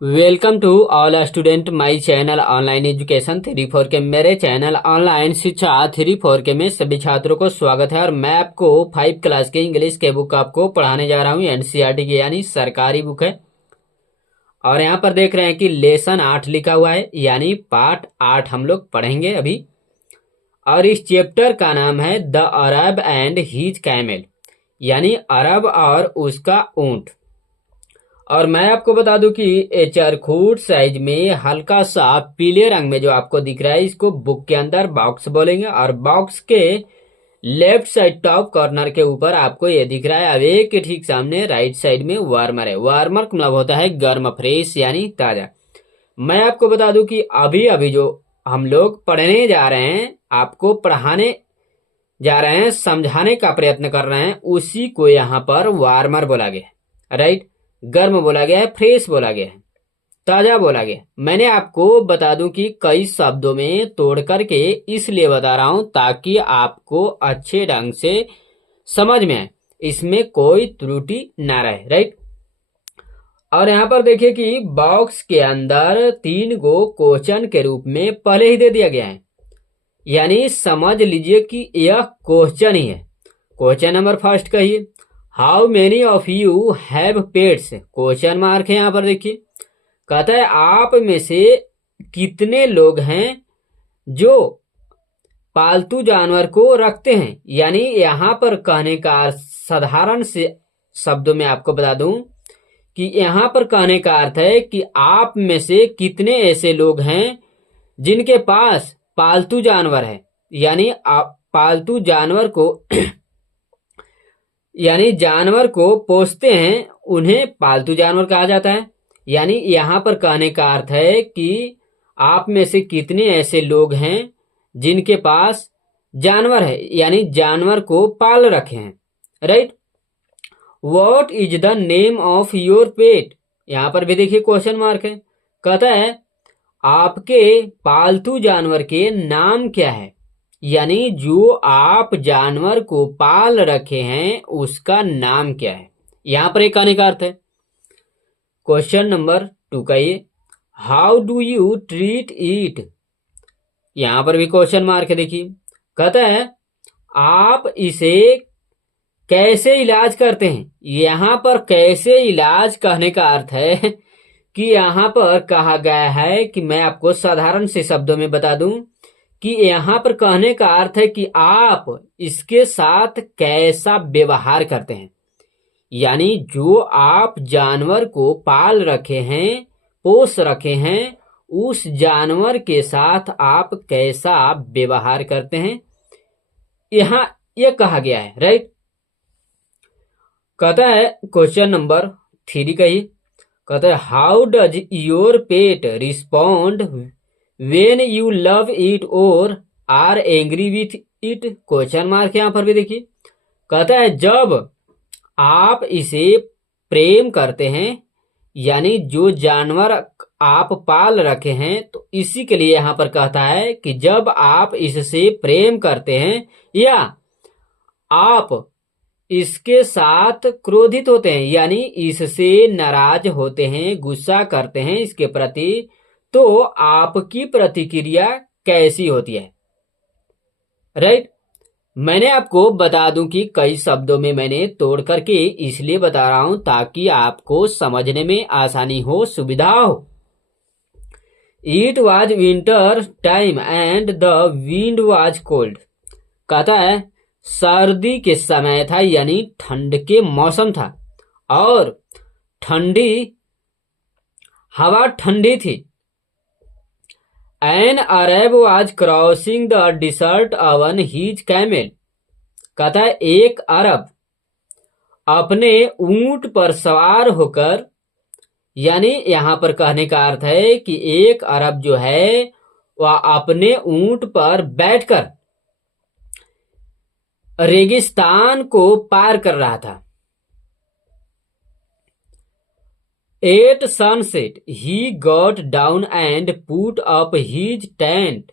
Welcome to all student my channel online education 3-4 के मेरे channel online शिक्षा 3-4 के में सभी छात्रों को स्वागत है। और मैं आपको 5 क्लास के इंग्लिश के बुक आपको पढ़ाने जा रहा हूँ। एनसीईआरटी की यानी सरकारी बुक है। और यहाँ पर देख रहे हैं कि लेसन 8 लिखा हुआ है, यानी पार्ट 8 हम लोग पढ़ेंगे अभी। और इस चैप्टर का नाम है the Arab and his camel, यानी अरब और उसका ऊंट। और मैं आपको बता दूं कि ये चरखूट साइज में हल्का सा पीले रंग में जो आपको दिख रहा है, इसको बुक के अंदर बॉक्स बोलेंगे। और बॉक्स के लेफ्ट साइड टॉप कॉर्नर के ऊपर आपको ये दिख रहा है अवे के ठीक सामने राइट साइड में वार्मर है। वार्मर का मतलब होता है गर्म, फ्रेश यानी ताजा। मैं आपको बता दूं कि अभी अभी जो हम लोग पढ़ने जा रहे हैं, आपको पढ़ाने जा रहे हैं, समझाने का प्रयत्न कर रहे हैं, उसी को यहाँ पर वार्मर बोला गया है। राइट, गर्म बोला गया है, फ्रेश बोला गया है, ताजा बोला गया। मैंने आपको बता दूं कि कई शब्दों में तोड़ करके इसलिए बता रहा हूं ताकि आपको अच्छे ढंग से समझ में आए, इसमें कोई त्रुटि ना रहे। राइट, और यहाँ पर देखिए कि बॉक्स के अंदर 3 गो क्वेश्चन के रूप में पहले ही दे दिया गया है, यानी समझ लीजिए कि यह क्वेश्चन ही है। क्वेश्चन नंबर फर्स्ट कहिए, how many of you have pets? Question mark है यहाँ पर देखिए। कहता है आप में से कितने लोग हैं जो पालतू जानवर को रखते हैं। यानी यहाँ पर कहने का साधारण से शब्दों में आपको बता दूं कि यहाँ पर कहने का अर्थ है कि आप में से कितने ऐसे लोग हैं जिनके पास पालतू जानवर है। यानी आप पालतू जानवर को यानी जानवर को पोसते हैं, उन्हें पालतू जानवर कहा जाता है। यानी यहाँ पर कहने का अर्थ है कि आप में से कितने ऐसे लोग हैं जिनके पास जानवर है, यानी जानवर को पाल रखे हैं। Right, what is the name of your पेट? यहाँ पर भी देखिए क्वेश्चन मार्क है। कहता है आपके पालतू जानवर के नाम क्या है, यानी जो आप जानवर को पाल रखे हैं उसका नाम क्या है। यहां पर एक आने का अर्थ है। क्वेश्चन नंबर 2 का ये, how do you treat it? यहां पर भी क्वेश्चन मार्क है देखिए। कहता है आप इसे कैसे इलाज करते हैं। यहां पर कैसे इलाज कहने का अर्थ है कि यहां पर कहा गया है कि मैं आपको साधारण से शब्दों में बता दूं कि यहाँ पर कहने का अर्थ है कि आप इसके साथ कैसा व्यवहार करते हैं। यानी जो आप जानवर को पाल रखे हैं, पोस रखे हैं, उस जानवर के साथ आप कैसा व्यवहार करते हैं, यहाँ यह कहा गया है। राइट, कहता है क्वेश्चन नंबर 3 का ही, कहता है how does your pet respond when you love it और are angry with it? Question mark यहाँ पर भी देखिए। कहता है जब आप इसे प्रेम करते हैं, यानी जो जानवर आप पाल रखे हैं, तो इसी के लिए यहाँ पर कहता है कि जब आप इससे प्रेम करते हैं या आप इसके साथ क्रोधित होते हैं, यानी इससे नाराज होते हैं, गुस्सा करते हैं इसके प्रति, तो आपकी प्रतिक्रिया कैसी होती है। राइट, मैंने आपको बता दूं कि कई शब्दों में मैंने तोड़ करके इसलिए बता रहा हूं ताकि आपको समझने में आसानी हो, सुविधा हो। It was winter time and the wind was cold. कहता है सर्दी के समय था, यानी ठंड के मौसम था और ठंडी हवा ठंडी थी। An Arab was crossing the desert on his camel। कहता है एक अरब अपने ऊंट पर सवार होकर, यानी यहां पर कहने का अर्थ है कि एक अरब जो है वह अपने ऊंट पर बैठकर रेगिस्तान को पार कर रहा था। At sunset, he got down and put up his tent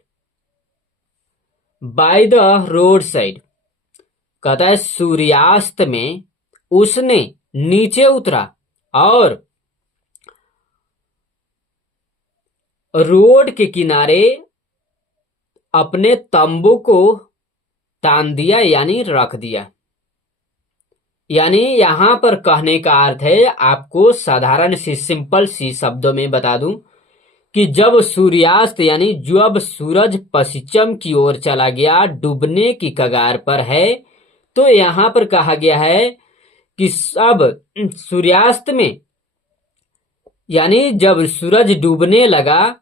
by the roadside। कहता है सूर्यास्त में उसने नीचे उतरा और रोड के किनारे अपने तंबू को तान दिया यानी रख दिया। यानी यहां पर कहने का अर्थ है, आपको साधारण सी सिंपल सी शब्दों में बता दूं कि जब सूर्यास्त यानी जब सूरज पश्चिम की ओर चला गया, डूबने की कगार पर है, तो यहां पर कहा गया है कि अब सूर्यास्त में यानी जब सूरज डूबने लगा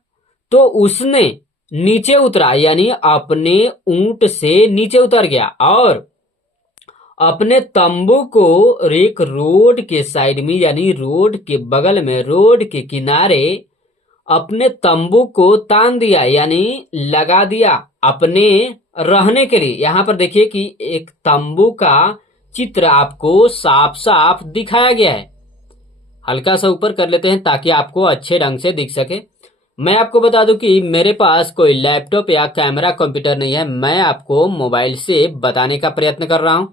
तो उसने नीचे उतरा यानी अपने ऊंट से नीचे उतर गया और अपने तंबू को एक रोड के साइड में यानी रोड के बगल में, रोड के किनारे अपने तंबू को तान दिया यानी लगा दिया अपने रहने के लिए। यहां पर देखिए कि एक तंबू का चित्र आपको साफ साफ दिखाया गया है। हल्का सा ऊपर कर लेते हैं ताकि आपको अच्छे ढंग से दिख सके। मैं आपको बता दूं कि मेरे पास कोई लैपटॉप या कैमरा कंप्यूटर नहीं है, मैं आपको मोबाइल से बताने का प्रयत्न कर रहा हूं।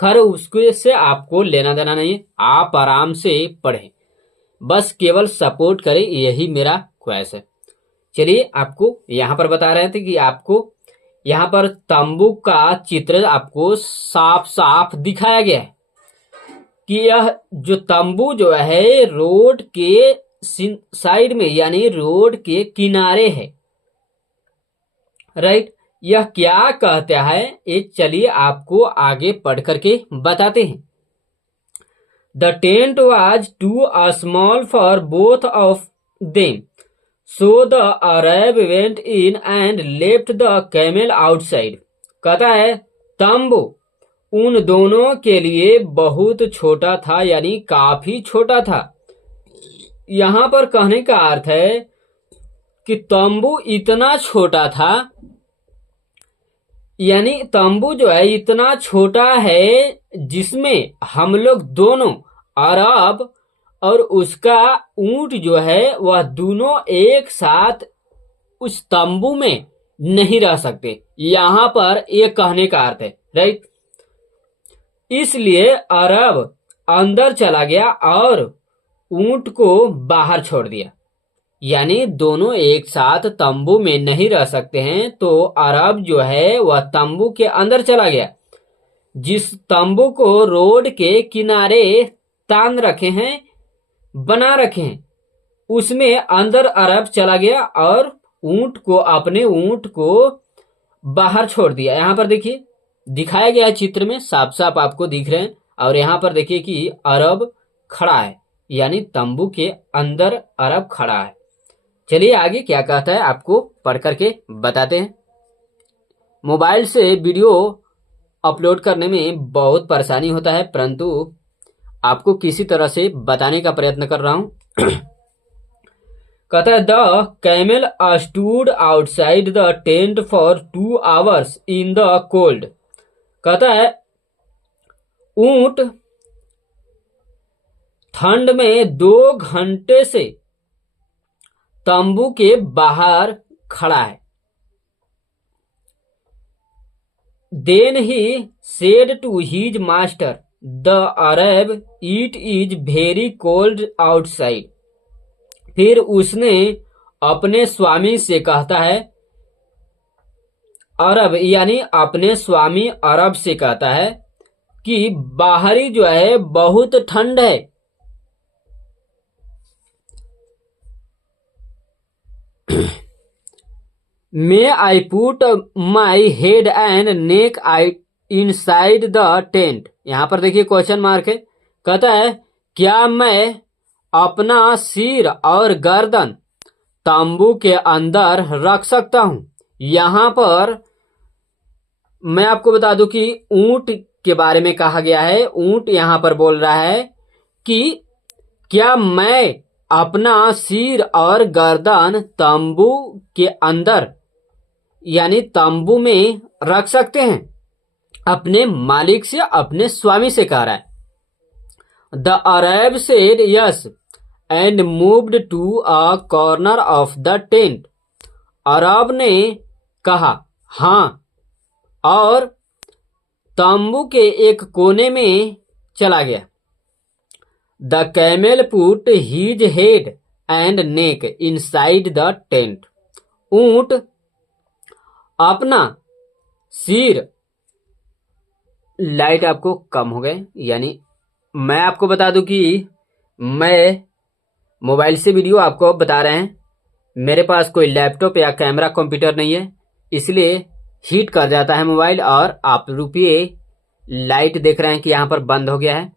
खैर उसके से आपको लेना देना नहीं है, आप आराम से पढ़ें, बस केवल सपोर्ट करें, यही मेरा ख्वाहिश है। चलिए आपको यहां पर बता रहे थे कि आपको यहां पर तंबू का चित्र आपको साफ साफ दिखाया गया है कि यह जो तंबू जो है रोड के साइड में यानी रोड के किनारे है। राइट, यह क्या कहता है ये चलिए आपको आगे पढ़ करके बताते हैं। The tent was too small for both of them, so the Arab went in and left the camel outside. कहता है तंबू उन दोनों के लिए बहुत छोटा था यानी काफी छोटा था। यहां पर कहने का अर्थ है कि तंबू इतना छोटा था यानी तंबू जो है इतना छोटा है जिसमें हम लोग दोनों अरब और उसका ऊंट जो है वह दोनों एक साथ उस तंबू में नहीं रह सकते। यहां पर एक कहने का अर्थ है। राइट, इसलिए अरब अंदर चला गया और ऊंट को बाहर छोड़ दिया। यानी दोनों एक साथ तंबू में नहीं रह सकते हैं, तो अरब जो है वह तंबू के अंदर चला गया। जिस तंबू को रोड के किनारे तान रखे हैं, बना रखे हैं, उसमें अंदर अरब चला गया और अपने ऊंट को बाहर छोड़ दिया। यहां पर देखिए दिखाया गया है चित्र में, साफ साफ आपको दिख रहे हैं। और यहां पर देखिए कि अरब खड़ा है यानी तंबू के अंदर अरब खड़ा है। चलिए आगे क्या कहता है आपको पढ़ करके बताते हैं। मोबाइल से वीडियो अपलोड करने में बहुत परेशानी होता है, परंतु आपको किसी तरह से बताने का प्रयत्न कर रहा हूं। कहता है the camel stood outside the tent for 2 hours in the cold. कहता है ऊंट ठंड में 2 घंटे से तंबू के बाहर खड़ा है। Then he said to his master the Arab it is very cold outside. फिर उसने अपने स्वामी से कहता है, अरब यानी अपने स्वामी अरब से कहता है कि बाहरी जो है बहुत ठंड है। May I put my head and neck I inside the tent. यहां पर देखिए क्वेश्चन मार्क है। कहता है क्या मैं अपना सिर और गर्दन तंबू के अंदर रख सकता हूं। यहां पर मैं आपको बता दूं कि ऊंट के बारे में कहा गया है। ऊंट यहां पर बोल रहा है कि क्या मैं अपना सिर और गर्दन तंबू के अंदर यानी तंबू में रख सकते हैं। अपने मालिक से, अपने स्वामी से कह रहा है। The Arab said yes and moved to a corner of the tent. Arab ने कहा हां और तंबू के एक कोने में चला गया। The camel put his head and neck inside the tent. ऊंट अपना सिर, लाइट आपको कम हो गए, यानी मैं आपको बता दूं कि मैं मोबाइल से वीडियो आपको बता रहे हैं, मेरे पास कोई लैपटॉप या कैमरा कंप्यूटर नहीं है, इसलिए हीट कर जाता है मोबाइल। और आप रुपये, लाइट देख रहे हैं कि यहाँ पर बंद हो गया है,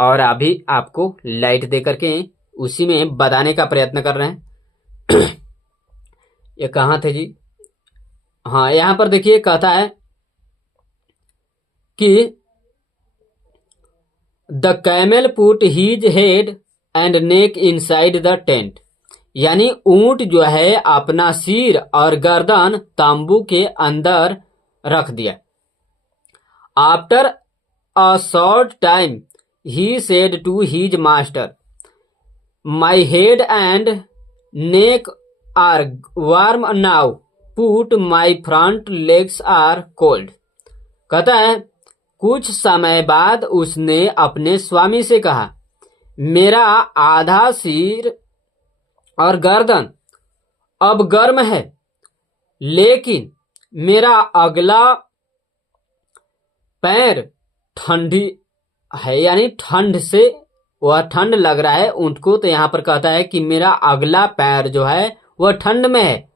और अभी आपको लाइट दे करके उसी में बताने का प्रयत्न कर रहे हैं। ये कहाँ थे जी? हाँ, यहाँ पर देखिए कहता है कि the camel put his head and neck inside the tent, यानी ऊंट जो है अपना सिर और गर्दन तांबू के अंदर रख दिया। After a short time he said to his master, my head and neck are warm now, put my front legs are cold. कहता है कुछ समय बाद उसने अपने स्वामी से कहा, मेरा आधा सिर और गर्दन अब गर्म है, लेकिन मेरा अगला पैर ठंडी है, यानी ठंड से वह ठंड लग रहा है ऊंट को। तो यहां पर कहता है कि मेरा अगला पैर जो है वह ठंड में है,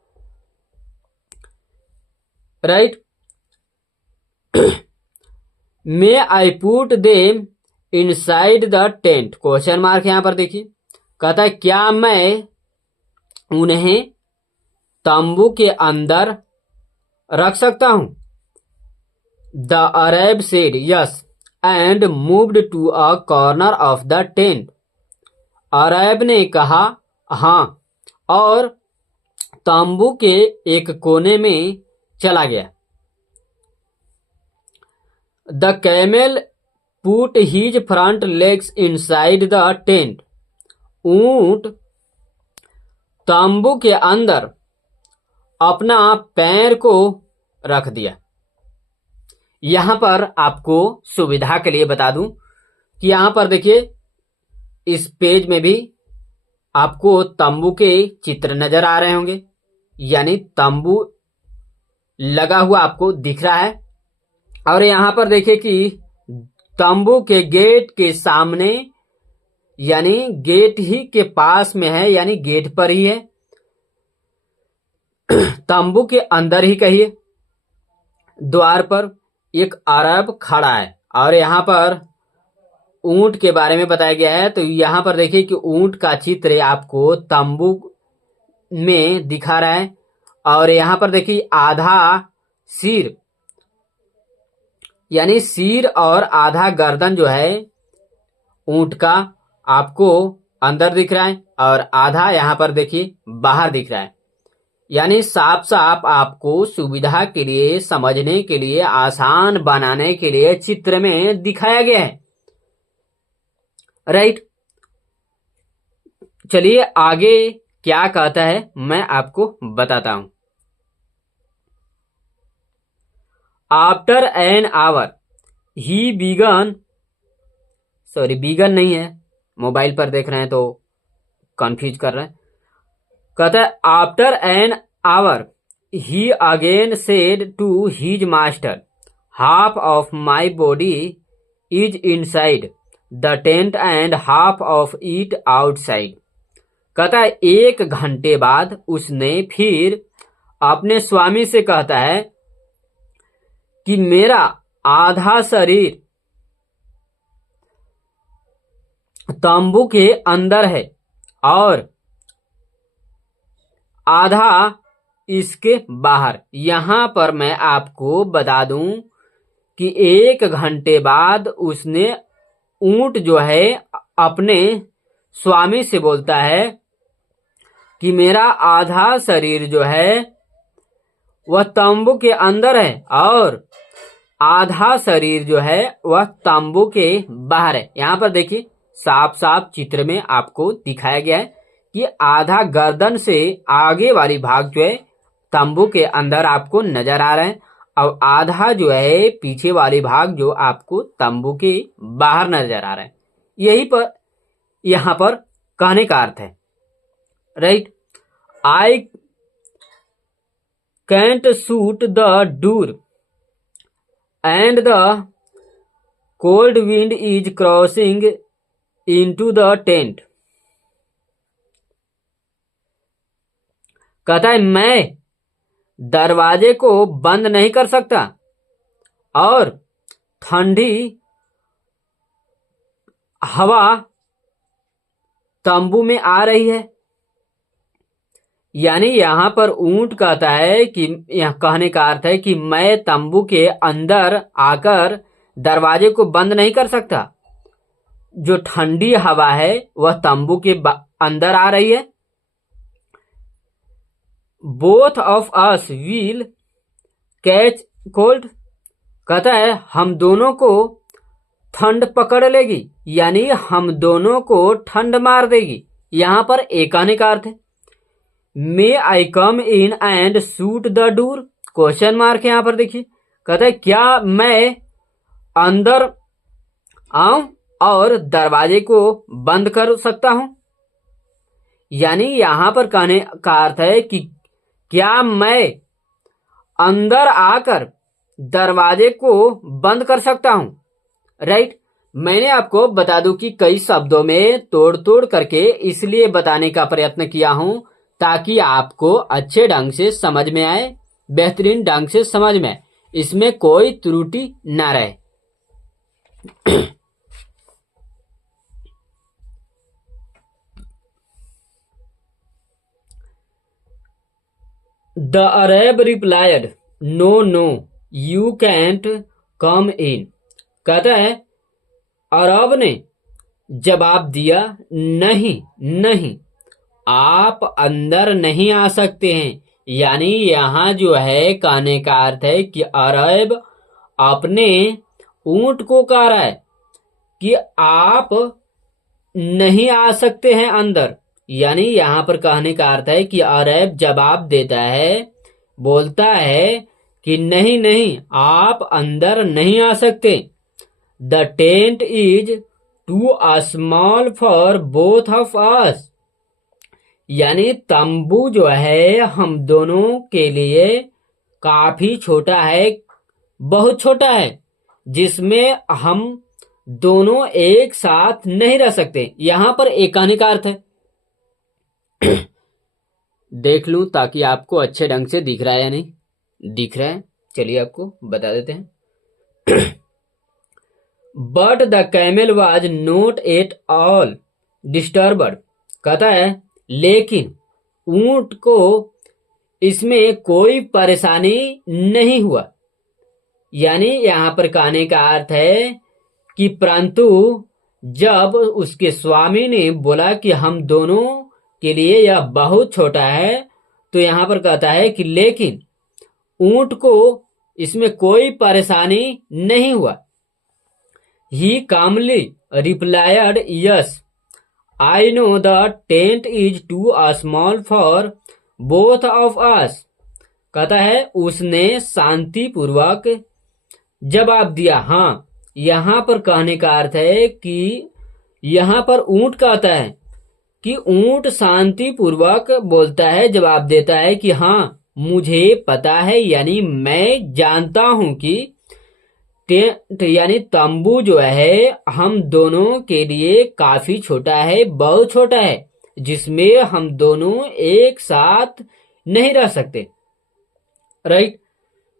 right. May I put them inside the tent, question mark यहां पर देखिए। कहता है क्या मैं उन्हें तंबू के अंदर रख सकता हूं? The Arab said yes and moved to a corner of the tent. Arab ने कहा हाँ, और तंबू के एक कोने में चला गया। The camel put his front legs inside the tent, ऊंट तंबू के अंदर अपना पैर को रख दिया। यहां पर आपको सुविधा के लिए बता दूं कि यहां पर देखिए इस पेज में भी आपको तंबू के चित्र नजर आ रहे होंगे, यानी तंबू लगा हुआ आपको दिख रहा है। और यहां पर देखिए कि तंबू के गेट के सामने, यानी गेट ही के पास में है, यानी गेट पर ही है, तंबू के अंदर ही कहिए, द्वार पर एक अरब खड़ा है। और यहां पर ऊंट के बारे में बताया गया है। तो यहां पर देखिए कि ऊंट का चित्र आपको तंबू में दिखा रहा है। और यहां पर देखिए आधा सिर, यानी सिर और आधा गर्दन जो है ऊंट का आपको अंदर दिख रहा है, और आधा यहां पर देखिए बाहर दिख रहा है। यानी साफ साफ आपको सुविधा के लिए, समझने के लिए, आसान बनाने के लिए चित्र में दिखाया गया है, राइट। चलिए आगे क्या कहता है मैं आपको बताता हूं। After an hour he began, sorry began नहीं है, मोबाइल पर देख रहे हैं तो कंफ्यूज कर रहे हैं। कहता है after an hour he again said to his master, half of my body is inside the tent and half of it outside. कहता है 1 घंटे बाद उसने फिर अपने स्वामी से कहता है कि मेरा आधा शरीर तंबू के अंदर है और आधा इसके बाहर। यहां पर मैं आपको बता दूं कि 1 घंटे बाद उसने ऊंट जो है अपने स्वामी से बोलता है कि मेरा आधा शरीर जो है वह तंबू के अंदर है और आधा शरीर जो है वह तंबू के बाहर है। यहां पर देखिए साफ साफ चित्र में आपको दिखाया गया है कि आधा गर्दन से आगे वाली भाग जो है तंबू के अंदर आपको नजर आ रहा है, और आधा जो है पीछे वाली भाग जो आपको तंबू के बाहर नजर आ रहा है। यही पर यहां पर कहने का अर्थ है। Right. I can't shoot the door and the cold wind is crossing into the tent. कहता है मैं दरवाजे को बंद नहीं कर सकता और ठंडी हवा तंबू में आ रही है। यानी यहां पर ऊंट कहता है कि यह कहने का अर्थ है कि मैं तंबू के अंदर आकर दरवाजे को बंद नहीं कर सकता। जो ठंडी हवा है वह तंबू के अंदर आ रही है। Both of us will catch cold. कहता है हम दोनों को ठंड पकड़ लेगी, यानी हम दोनों को ठंड मार देगी। यहां पर एक आने का अर्थ है। May I come in and shoot the door, question mark यहां पर देखिए। कहता है क्या मैं अंदर आऊं और दरवाजे को बंद कर सकता हूं। यानी यहां पर कहने का अर्थ है कि क्या मैं अंदर आकर दरवाजे को बंद कर सकता हूं। राइट। मैंने आपको बता दूं कि कई शब्दों में तोड़ तोड़ करके इसलिए बताने का प्रयत्न किया हूं ताकि आपको अच्छे ढंग से समझ में आए, बेहतरीन ढंग से समझ में आए, इसमें कोई त्रुटि ना रहे। The Arab replied no no you can't come in. कहता है अरब ने जवाब दिया नहीं नहीं, आप अंदर नहीं आ सकते हैं। यानी यहां जो है कहने का अर्थ है कि अरब अपने ऊंट को कह रहा है कि आप नहीं आ सकते हैं अंदर। यानी यहां पर कहने का अर्थ है कि अरब जवाब देता है, बोलता है कि नहीं नहीं, आप अंदर नहीं आ सकते। The tent is too small for both of us. यानी तंबू जो है हम दोनों के लिए काफी छोटा है, बहुत छोटा है, जिसमें हम दोनों एक साथ नहीं रह सकते। यहां पर एक आने का अर्थ है। देख लूं ताकि आपको अच्छे ढंग से दिख रहा है या नहीं दिख रहा है। चलिए आपको बता देते हैं। But the camel was note at all disturbed. कहता है लेकिन ऊंट को इसमें कोई परेशानी नहीं हुआ। यानी यहां पर कहने का अर्थ है कि परंतु जब उसके स्वामी ने बोला कि हम दोनों के लिए यह बहुत छोटा है, तो यहां पर कहता है कि लेकिन ऊंट को इसमें कोई परेशानी नहीं हुआ। He calmly replied yes I know the tent is too small for both of us. कहता है उसने शांतिपूर्वक जवाब दिया। हाँ, यहां पर कहने का अर्थ है कि यहां पर ऊंट कहता है कि ऊंट शांतिपूर्वक बोलता है, जवाब देता है कि हाँ मुझे पता है, यानी मैं जानता हूं कि टेंट यानी तंबू जो है हम दोनों के लिए काफी छोटा है, बहुत छोटा है, जिसमें हम दोनों एक साथ नहीं रह सकते। Right.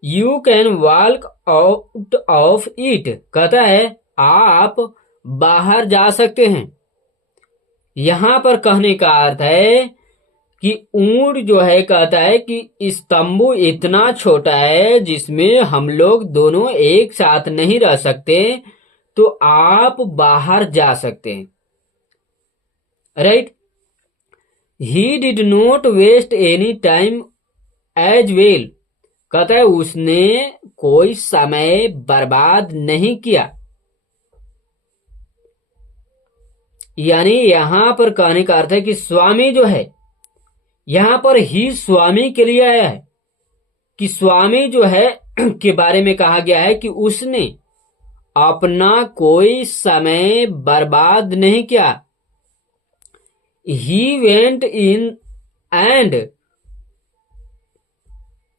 You can walk out of it. कहता है आप बाहर जा सकते हैं। यहां पर कहने का अर्थ है कि ऊंट जो है कहता है कि इस तंबू इतना छोटा है जिसमें हम लोग दोनों एक साथ नहीं रह सकते, तो आप बाहर जा सकते हैं। Right. He did not waste any time as well. कहता है उसने कोई समय बर्बाद नहीं किया। यानी यहां पर कहने का अर्थ है कि स्वामी जो है, यहां पर ही स्वामी के लिए आया है कि स्वामी जो है के बारे में कहा गया है कि उसने अपना कोई समय बर्बाद नहीं किया। He went in and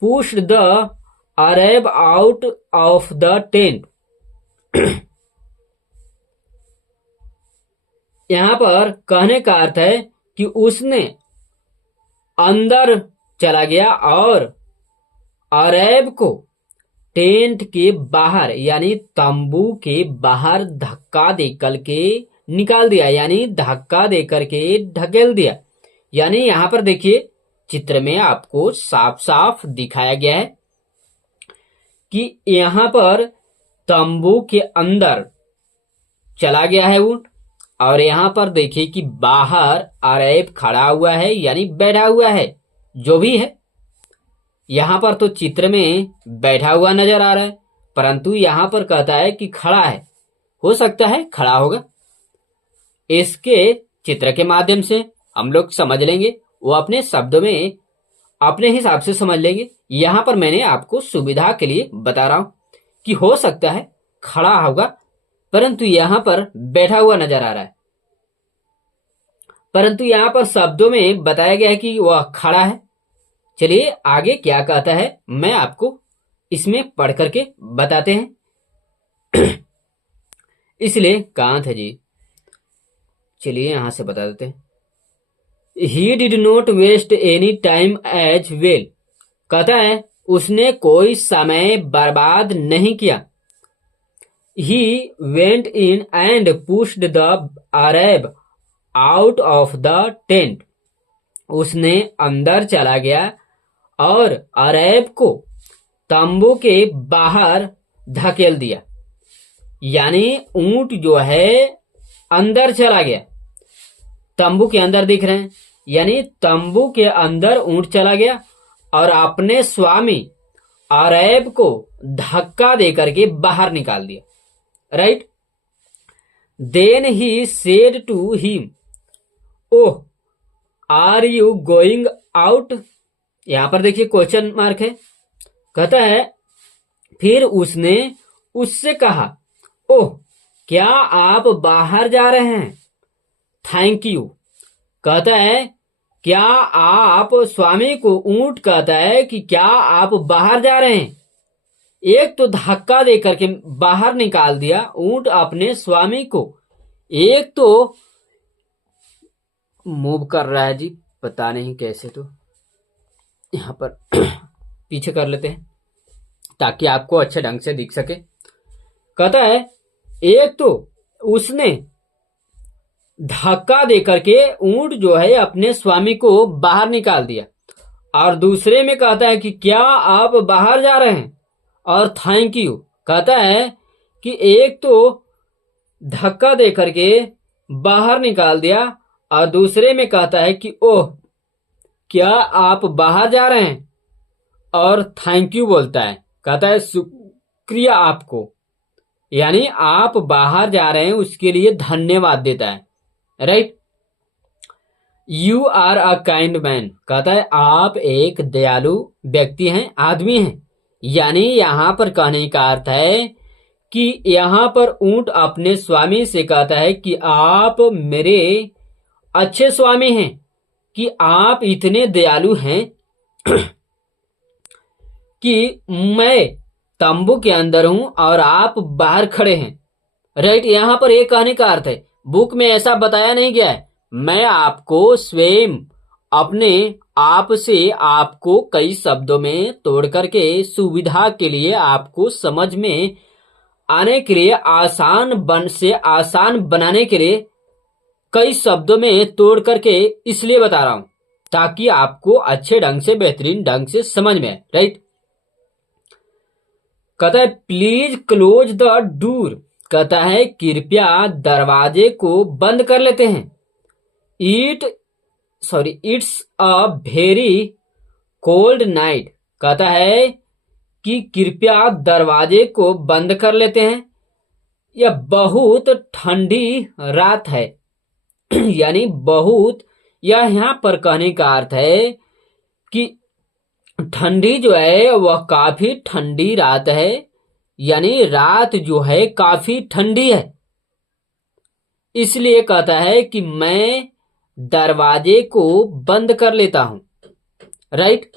pushed the Arab out of the tent. यहां पर कहने का अर्थ है कि उसने अंदर चला गया और अरैब को टेंट के बाहर यानी तंबू के बाहर धक्का देकर के निकाल दिया, यानी धक्का देकर के ढकेल दिया। यानी यहां पर देखिए चित्र में आपको साफ साफ दिखाया गया है कि यहां पर तंबू के अंदर चला गया है ऊंट, और यहां पर देखिए कि बाहर अरैब खड़ा हुआ है यानी बैठा हुआ है। जो भी है यहां पर तो चित्र में बैठा हुआ नजर आ रहा है, परंतु यहां पर कहता है कि खड़ा है, हो सकता है खड़ा होगा। इसके चित्र के माध्यम से हम लोग समझ लेंगे, वो अपने शब्दों में अपने हिसाब से समझ लेंगे। यहां पर मैंने आपको सुविधा के लिए बता रहा हूं कि हो सकता है खड़ा होगा, परंतु यहां पर बैठा हुआ नजर आ रहा है। परंतु यहां पर शब्दों में बताया गया है कि वह खड़ा है। चलिए आगे क्या कहता है मैं आपको इसमें पढ़ करके बताते हैं। इसलिए कहाँ थे जी, चलिए यहां से बता देते हैं। He did not waste any time as well. कहता है उसने कोई समय बर्बाद नहीं किया। He went in and pushed the Arab out of the tent. उसने अंदर चला गया और अरैब को तंबू के बाहर धकेल दिया। यानी ऊंट जो है अंदर चला गया, तंबू के अंदर दिख रहे हैं, यानी तंबू के अंदर ऊंट चला गया और अपने स्वामी अरैब को धक्का देकर के बाहर निकाल दिया। Right. Then he said to him, oh are you going out. यहां पर देखिए क्वेश्चन मार्क है। कहता है फिर उसने उससे कहा, ओह क्या आप बाहर जा रहे हैं। Thank you. कहता है क्या आप, स्वामी को ऊंट कहता है कि क्या आप बाहर जा रहे हैं। एक तो धक्का देकर के बाहर निकाल दिया ऊंट अपने स्वामी को, एक तो मूव कर रहा है जी, पता नहीं कैसे, तो यहां पर पीछे कर लेते हैं ताकि आपको अच्छे ढंग से दिख सके। कहता है एक तो उसने धक्का देकर के ऊंट जो है अपने स्वामी को बाहर निकाल दिया, और दूसरे में कहता है कि क्या आप बाहर जा रहे हैं, और थैंक यू। कहता है कि एक तो धक्का देकर के बाहर निकाल दिया और दूसरे में कहता है कि ओह क्या आप बाहर जा रहे हैं, और थैंक यू बोलता है। कहता है शुक्रिया आपको, यानी आप बाहर जा रहे हैं उसके लिए धन्यवाद देता है। Right. You are a kind man. कहता है आप एक दयालु व्यक्ति हैं, आदमी हैं। यानी यहां पर कहने का अर्थ है कि यहां पर ऊंट अपने स्वामी से कहता है कि आप मेरे अच्छे स्वामी हैं, कि आप इतने दयालु हैं कि मैं तंबू के अंदर हूं और आप बाहर खड़े हैं। राइट। यहां पर एक कहने का अर्थ है, बुक में ऐसा बताया नहीं गया है, मैं आपको स्वयं अपने आप से आपको कई शब्दों में तोड़ करके सुविधा के लिए आपको समझ में आने के लिए आसान बनाने के लिए कई शब्दों में तोड़ करके इसलिए बता रहा हूं ताकि आपको अच्छे ढंग से बेहतरीन ढंग से समझ में आए। राइट। कहता है प्लीज क्लोज द डोर। कहता है कृपया दरवाजे को बंद कर लेते हैं। It's a very cold night. कहता है कि कृपया दरवाजे को बंद कर लेते हैं, यह बहुत ठंडी रात है। यानी बहुत, यह यहां पर कहने का अर्थ है कि ठंडी जो है वह काफी ठंडी रात है, यानी रात जो है काफी ठंडी है। इसलिए कहता है कि मैं दरवाजे को बंद कर लेता हूं। Right.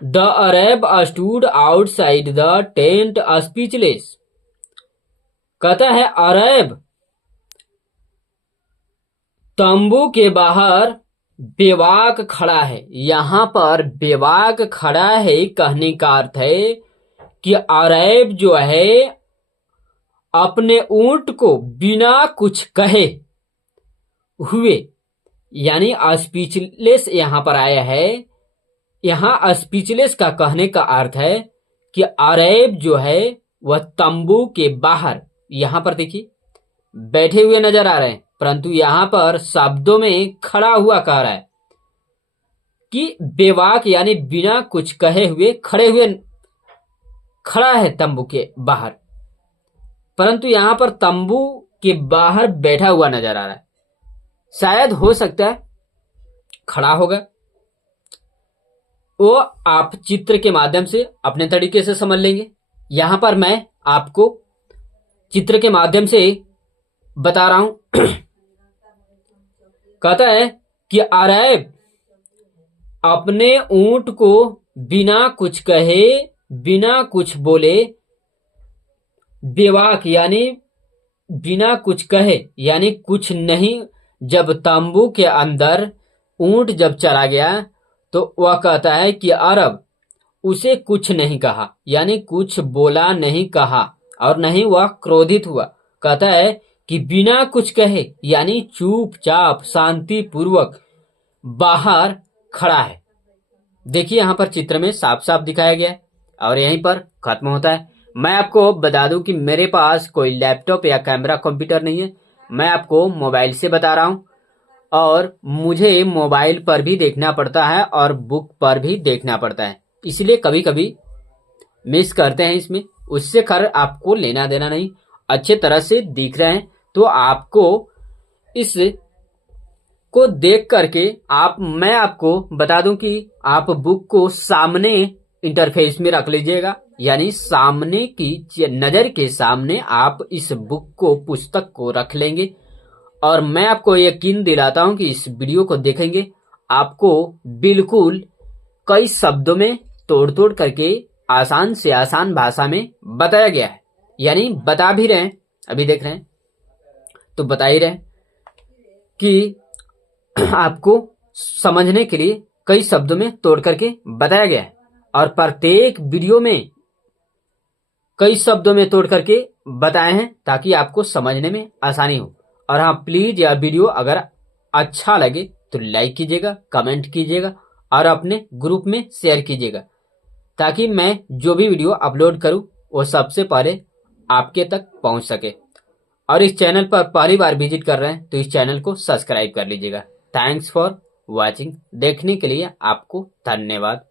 The Arab stood outside the tent speechless. कहता है अरब तंबू के बाहर बेवाक खड़ा है। यहां पर बेवाक खड़ा है कहने का अर्थ है कि अरब जो है अपने ऊंट को बिना कुछ कहे हुए, यानी स्पीचलेस यहां पर आया है। यहां स्पीचलेस का कहने का अर्थ है कि अरब जो है वह तंबू के बाहर, यहां पर देखिए बैठे हुए नजर आ रहे हैं, परंतु यहां पर शब्दों में खड़ा हुआ कह रहा है कि बेवाक यानी बिना कुछ कहे हुए खड़ा है तंबू के बाहर, परंतु यहां पर तंबू के बाहर बैठा हुआ नजर आ रहा है। शायद हो सकता है खड़ा होगा। वो आप चित्र के माध्यम से अपने तरीके से समझ लेंगे। यहां पर मैं आपको चित्र के माध्यम से बता रहा हूं। कहता है कि अरब अपने ऊंट को बिना कुछ कहे बिना कुछ बोले बेवाक यानी बिना कुछ कहे यानी कुछ नहीं, जब तंबू के अंदर ऊंट जब चला गया तो वह कहता है कि अरब उसे कुछ नहीं कहा, यानी कुछ बोला नहीं कहा और नहीं वह क्रोधित हुआ। कहता है कि बिना कुछ कहे यानी चुपचाप शांति पूर्वक बाहर खड़ा है। देखिए यहां पर चित्र में साफ साफ दिखाया गया है और यहीं पर खत्म होता है। मैं आपको बता दूं कि मेरे पास कोई लैपटॉप या कैमरा कंप्यूटर नहीं है, मैं आपको मोबाइल से बता रहा हूं और मुझे मोबाइल पर भी देखना पड़ता है और बुक पर भी देखना पड़ता है, इसलिए कभी कभी मिस करते हैं इसमें। उससे खैर आपको लेना देना नहीं, अच्छे तरह से दिख रहे हैं तो आपको इस को देख करके मैं आपको बता दूं कि आप बुक को सामने इंटरफेस में रख लीजिएगा, यानी सामने की नजर के सामने आप इस बुक को पुस्तक को रख लेंगे और मैं आपको यकीन दिलाता हूं कि इस वीडियो को देखेंगे आपको बिल्कुल कई शब्दों में तोड़ तोड़ करके आसान से आसान भाषा में बताया गया है, यानी बता भी रहे हैं, अभी देख रहे हैं तो बता ही रहे हैं कि आपको समझने के लिए कई शब्दों में तोड़ करके बताया गया है और प्रत्येक वीडियो में कई शब्दों में तोड़ करके बताए हैं ताकि आपको समझने में आसानी हो। और हाँ, प्लीज यह वीडियो अगर अच्छा लगे तो लाइक कीजिएगा, कमेंट कीजिएगा और अपने ग्रुप में शेयर कीजिएगा ताकि मैं जो भी वीडियो अपलोड करूं वो सबसे पहले आपके तक पहुंच सके। और इस चैनल पर पहली बार विजिट कर रहे हैं तो इस चैनल को सब्सक्राइब कर लीजिएगा। Thanks for watching. देखने के लिए आपको धन्यवाद।